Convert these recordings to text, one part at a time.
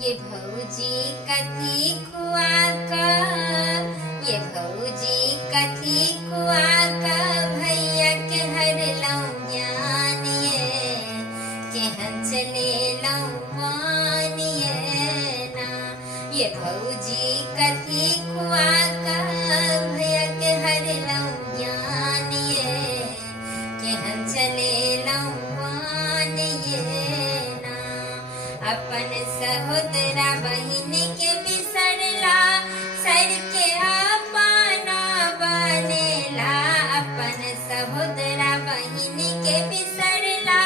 ये भौजी कथी खुआ का, ये भौजी कथी खुआ का, भैया के हर लौ ज्ञान ये, केहन चले लौ मान ये ना। ये भौजी कथी खुआ का, भैया के हर लौ ज्ञान ये, केहन चले लौ मान ये ना। अपन सहोदरा बहिन के बिसरला, सर के अपना बनेला। अपन सहोदरा बहिन के बिसरला,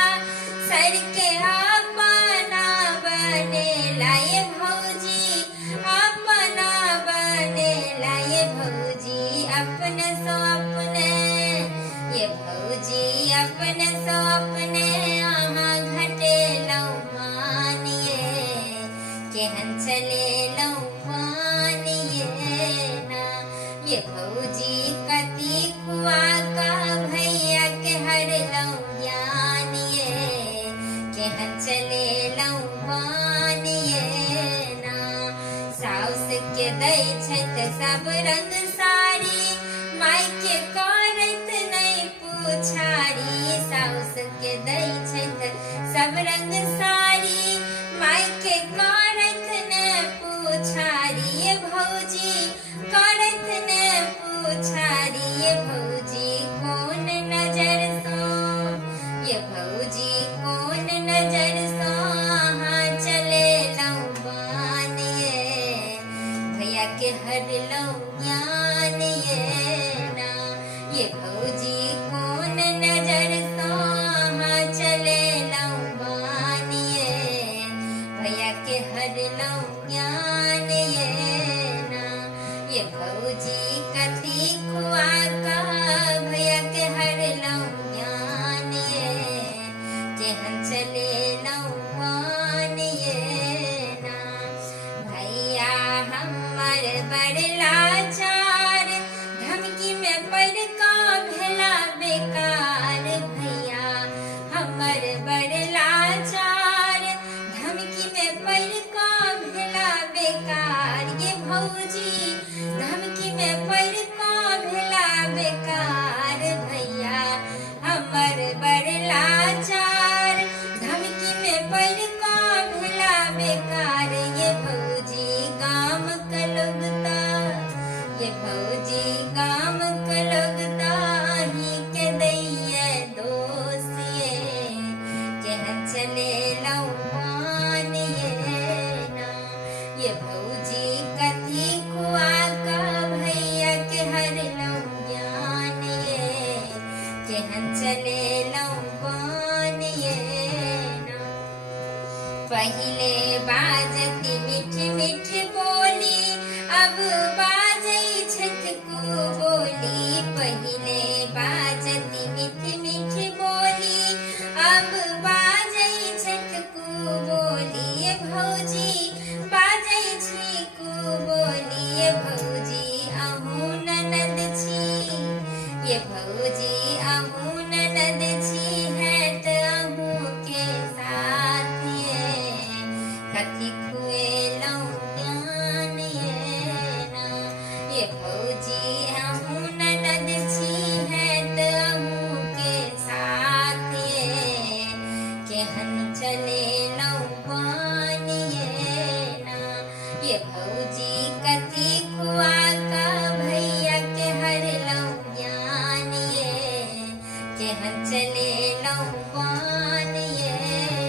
सर के अपना बनेला। ये भौजी अपना बनेला, ये भौजी अपन सो अपने, ये भौजी अपन सो अपने, आहाँ घटे लौ मान ये, केहन चले लौ मान ये ना। ये भौजी कथी खुआ का, भैया के हर लौ ज्ञान ये, केहन चले लौ मान ये ना। साउस के दै छथि सब रंग साड़ी, माय के करैत नहीं पुछारी। साउस के दै छथि सब रंग साड़ी, माय के करैत ने पुछारी। ये भौजी करैत ने पुछारी, ये भौजी कौन नजर सो, ये भौजी कौन नजर सो, हाँ चले लौ बान ये, भैया के हर लौ ज्ञान ये ना। ये भौजी कौन नजर सो, हाँ चले लौ बान ये, भैया के हर लौ ज्ञान ये ना। ये भौजी कथी खुआ का, भैया के हर लौ ज्ञान ये, केहन चले लौ बान ये ना। भैया हमर बड़ लाचार, धमकी में पड़ का भेला बेकार। भैया हमर बड़ लाचार, धमकी में पड़ का भेला बेकार। ये भौजी धमकी में पड़ का भेला बेकार। भैया हमर बड़ लाचार, धमकी में पड़ का भेला बेकार। ये भौजी गाम के लोगता, ये भौजी गाम के लोगता, ही के दैये दोष ये, केहन चले लौ मान ये ना। ये भौजी कथी खुआ का, भैया के हर लौ ज्ञान ये, केहन चले लौ मान ये ना। पहिले बाजती मीठ मीठ बोली, अब बाजै छथि कु बोली। पहिले बाजती मीठ मीठ बोली, अब बाजै छथि कु बोली। ये भौजी बाजै छी कु बोली, ये भौजी अहूँ ननद छी, ये भौजी अहूँ ननद छी, है त अहूँ के साथ ये, कथी खुएलौ ज्ञान ये ना। ये भौजी अहूँ ननद छी, है त अहूँ के साथ ये, केहन चले लौ बान ये ना। ये भौजी कथी खुआ का, भैया के हर लौ ज्ञान ये, केहन चले लौ बान ये